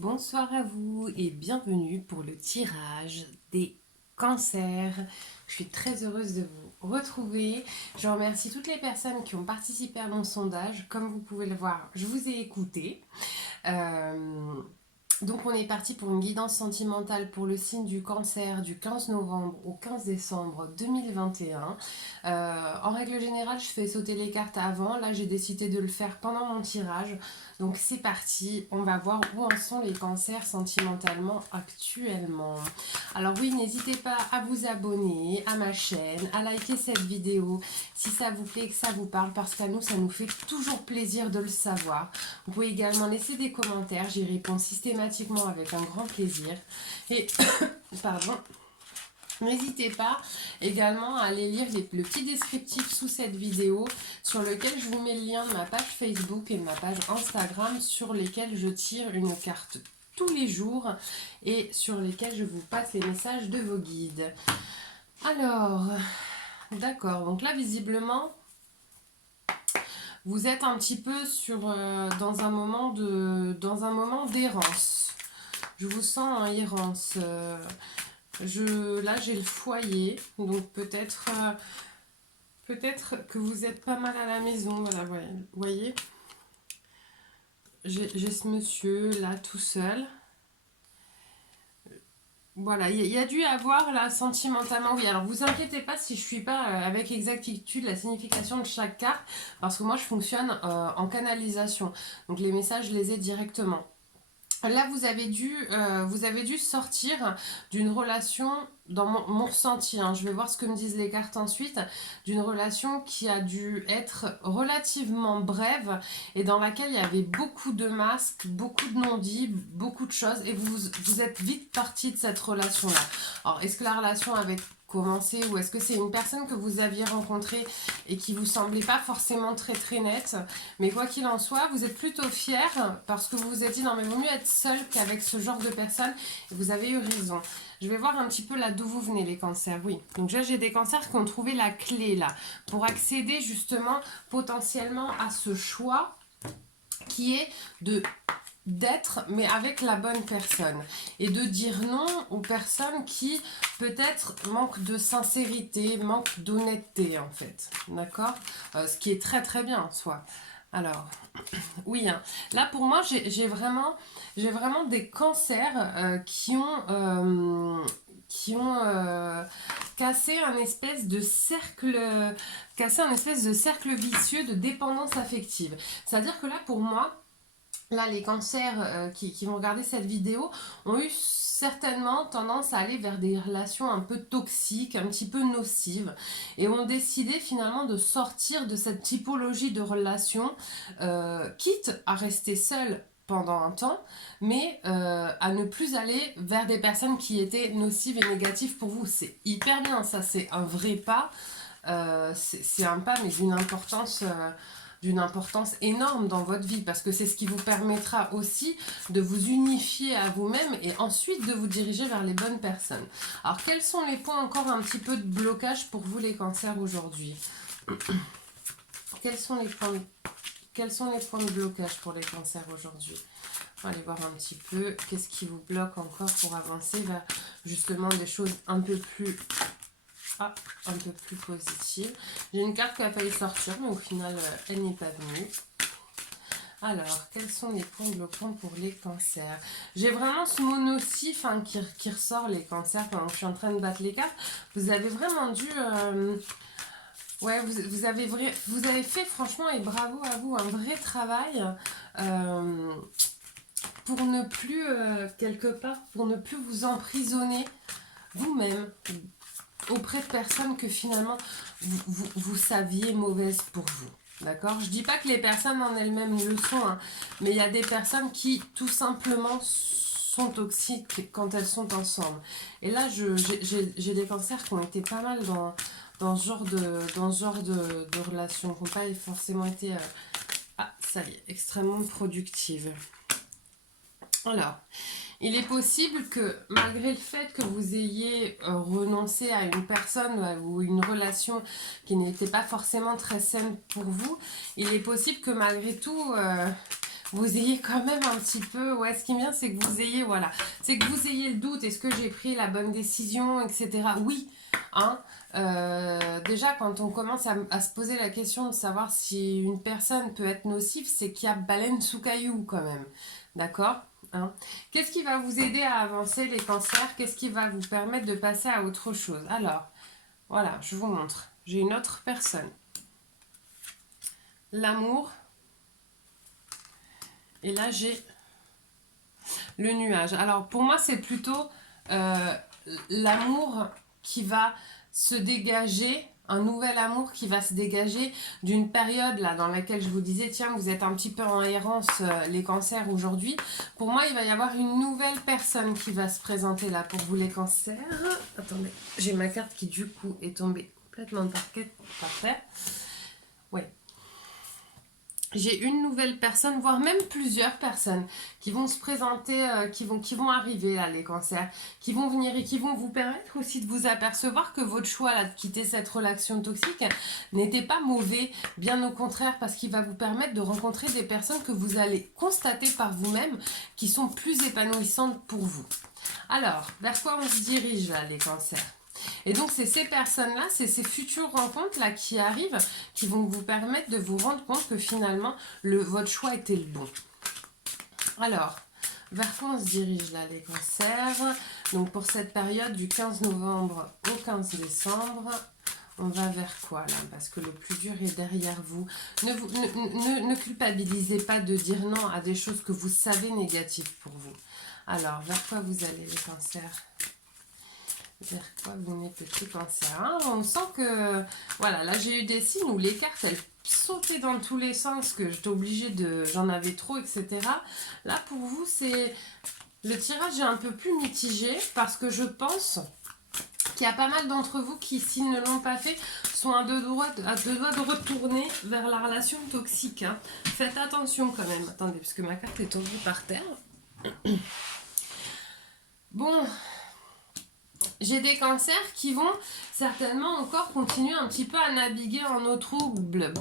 Bonsoir à vous et bienvenue pour le tirage des cancers. Je suis très heureuse de vous retrouver. Je remercie toutes les personnes qui ont participé à mon sondage. Comme vous pouvez le voir, je vous ai écouté. Euh, donc on est parti pour une guidance sentimentale pour le signe du cancer du 15 novembre au 15 décembre 2021. En règle générale, je fais sauter les cartes avant. Là, j'ai décidé de le faire pendant mon tirage. Donc c'est parti, on va voir où en sont les cancers sentimentalement actuellement. Alors oui, n'hésitez pas à vous abonner à ma chaîne, à liker cette vidéo si ça vous plaît et que ça vous parle, parce qu'à nous, ça nous fait toujours plaisir de le savoir. Vous pouvez également laisser des commentaires, j'y réponds systématiquement avec un grand plaisir. Et, pardon, n'hésitez pas également à aller lire le petit descriptif sous cette vidéo sur lequel je vous mets le lien de ma page Facebook et de ma page Instagram sur lesquelles je tire une carte tous les jours et sur lesquels je vous passe les messages de vos guides. Alors, d'accord, donc là visiblement vous êtes un petit peu dans un moment d'errance. Je vous sens en errance. Là, j'ai le foyer, donc peut-être que vous êtes pas mal à la maison. Voilà, vous voyez, j'ai ce monsieur là tout seul. Voilà, il y a dû avoir là sentimentalement, oui. Alors vous inquiétez pas si je suis pas avec exactitude la signification de chaque carte, parce que moi je fonctionne en canalisation, donc les messages je les ai directement. Là, vous avez dû sortir d'une relation, dans mon ressenti, hein, je vais voir ce que me disent les cartes ensuite, d'une relation qui a dû être relativement brève et dans laquelle il y avait beaucoup de masques, beaucoup de non-dits, beaucoup de choses, et vous êtes vite parti de cette relation-là. Alors, est-ce que la relation avait commencé, ou est-ce que c'est une personne que vous aviez rencontrée et qui vous semblait pas forcément très très nette, mais quoi qu'il en soit, vous êtes plutôt fière parce que vous vous êtes dit non mais vaut mieux être seul qu'avec ce genre de personne, et vous avez eu raison. Je vais voir un petit peu là d'où vous venez les cancers, oui. Donc là j'ai des cancers qui ont trouvé la clé là pour accéder justement potentiellement à ce choix qui est d'être mais avec la bonne personne et de dire non aux personnes qui peut-être manquent de sincérité, manquent d'honnêteté en fait, d'accord, ce qui est très très bien en soi. Alors, oui, hein. Là pour moi j'ai vraiment des cancers qui ont cassé un espèce de cercle vicieux de dépendance affective. C'est-à-dire que là pour moi, là, les cancers qui vont regarder cette vidéo ont eu certainement tendance à aller vers des relations un peu toxiques, un petit peu nocives, et ont décidé finalement de sortir de cette typologie de relation, quitte à rester seul pendant un temps, mais à ne plus aller vers des personnes qui étaient nocives et négatives pour vous. C'est hyper bien, ça c'est un vrai pas, c'est un pas mais d'une importance énorme dans votre vie, parce que c'est ce qui vous permettra aussi de vous unifier à vous-même et ensuite de vous diriger vers les bonnes personnes. Alors quels sont les points encore un petit peu de blocage pour vous les cancers aujourd'hui? Quels sont les points de blocage pour les cancers aujourd'hui? On va aller voir un petit peu qu'est-ce qui vous bloque encore pour avancer vers justement des choses un peu plus positive. J'ai une carte qui a failli sortir, mais au final, elle n'est pas venue. Alors, quels sont les points bloquants pour les cancers? J'ai vraiment ce mot nocif qui ressort, les cancers, pendant que je suis en train de battre les cartes. Vous avez vraiment dû... ouais, vous avez fait, franchement, et bravo à vous, un vrai travail pour ne plus, quelque part, pour ne plus vous emprisonner vous-même auprès de personnes que finalement vous saviez mauvaises pour vous. D'accord? Je dis pas que les personnes en elles-mêmes le sont, hein, mais il y a des personnes qui tout simplement sont toxiques quand elles sont ensemble. Et là, j'ai des cancers qui ont été pas mal dans ce genre de relations, qui n'ont pas forcément été, ça y est, extrêmement productives. Alors, il est possible que malgré le fait que vous ayez renoncé à une personne ou une relation qui n'était pas forcément très saine pour vous, il est possible que malgré tout vous ayez quand même un petit peu, ouais, ce qui me vient, c'est que vous ayez, voilà, c'est que vous ayez le doute, est-ce que j'ai pris la bonne décision, etc. Oui, hein, déjà, quand on commence à se poser la question de savoir si une personne peut être nocive, c'est qu'il y a baleine sous caillou quand même, d'accord, hein. Qu'est-ce qui va vous aider à avancer les cancers? Qu'est-ce qui va vous permettre de passer à autre chose? Alors, voilà, je vous montre, j'ai une autre personne. L'amour, et là j'ai le nuage. Alors pour moi c'est plutôt euh, l'amour qui va se dégager, un nouvel amour qui va se dégager d'une période là dans laquelle je vous disais tiens vous êtes un petit peu en errance les cancers aujourd'hui. Pour moi il va y avoir une nouvelle personne qui va se présenter là pour vous les cancers. Attendez, j'ai ma carte qui du coup est tombée complètement par terre. Ouais, j'ai une nouvelle personne, voire même plusieurs personnes qui vont se présenter, qui vont arriver là, les cancers, qui vont venir et qui vont vous permettre aussi de vous apercevoir que votre choix là, de quitter cette relation toxique n'était pas mauvais, bien au contraire, parce qu'il va vous permettre de rencontrer des personnes que vous allez constater par vous-même qui sont plus épanouissantes pour vous. Alors, vers quoi on se dirige là, les cancers? Et donc, c'est ces personnes-là, c'est ces futures rencontres-là qui arrivent, qui vont vous permettre de vous rendre compte que finalement, votre choix était le bon. Alors, vers quoi on se dirige là, les cancers? Donc, pour cette période du 15 novembre au 15 décembre, on va vers quoi là? Parce que le plus dur est derrière vous. Ne culpabilisez pas de dire non à des choses que vous savez négatives pour vous. Alors, vers quoi vous allez, les cancers? Vers quoi vous mes petits cancers, hein? On sent que, voilà, là j'ai eu des signes où les cartes, elles sautaient dans tous les sens, que j'étais obligée de, j'en avais trop, etc. Là, pour vous, c'est, le tirage est un peu plus mitigé, parce que je pense qu'il y a pas mal d'entre vous qui, s'ils ne l'ont pas fait, sont à deux doigts de retourner vers la relation toxique, hein. Faites attention quand même. Attendez, parce que ma carte est tombée par terre. Bon, j'ai des cancers qui vont certainement encore continuer un petit peu à naviguer en eau trouble,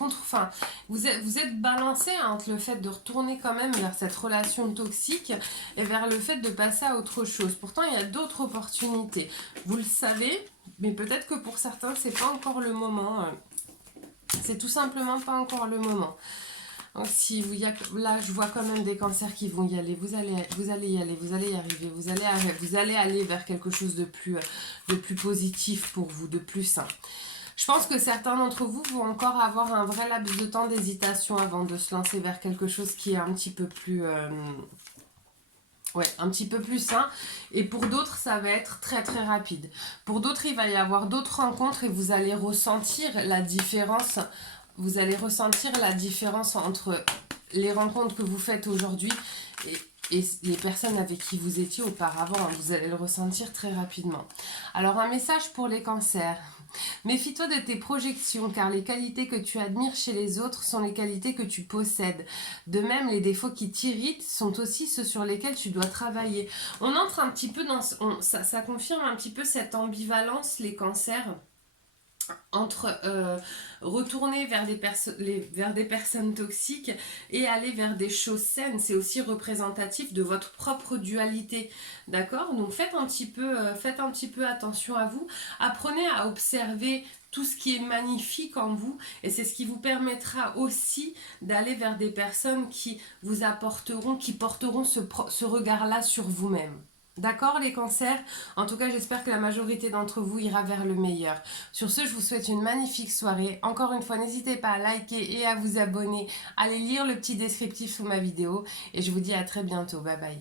enfin, vous êtes balancé entre le fait de retourner quand même vers cette relation toxique et vers le fait de passer à autre chose. Pourtant, il y a d'autres opportunités. Vous le savez, mais peut-être que pour certains, c'est pas encore le moment. C'est tout simplement pas encore le moment. Donc, si vous là, je vois quand même des cancers qui vont y aller. Vous allez y aller, vous allez y arriver. Vous allez aller vers quelque chose de plus positif pour vous, de plus sain. Je pense que certains d'entre vous vont encore avoir un vrai laps de temps d'hésitation avant de se lancer vers quelque chose qui est un petit peu plus... ouais, un petit peu plus sain. Et pour d'autres, ça va être très très rapide. Pour d'autres, il va y avoir d'autres rencontres et vous allez ressentir la différence. Vous allez ressentir la différence entre les rencontres que vous faites aujourd'hui et les personnes avec qui vous étiez auparavant. Vous allez le ressentir très rapidement. Alors, un message pour les cancers. Méfie-toi de tes projections, car les qualités que tu admires chez les autres sont les qualités que tu possèdes. De même, les défauts qui t'irritent sont aussi ceux sur lesquels tu dois travailler. On entre un petit peu dans... ça confirme un petit peu cette ambivalence, les cancers, entre retourner vers des personnes toxiques et aller vers des choses saines. C'est aussi représentatif de votre propre dualité, d'accord? Donc faites un petit peu attention à vous, apprenez à observer tout ce qui est magnifique en vous et c'est ce qui vous permettra aussi d'aller vers des personnes qui vous apporteront, qui porteront ce regard-là sur vous-même. D'accord les cancers? En tout cas, j'espère que la majorité d'entre vous ira vers le meilleur. Sur ce, je vous souhaite une magnifique soirée. Encore une fois, n'hésitez pas à liker et à vous abonner. Allez lire le petit descriptif sous ma vidéo. Et je vous dis à très bientôt. Bye bye.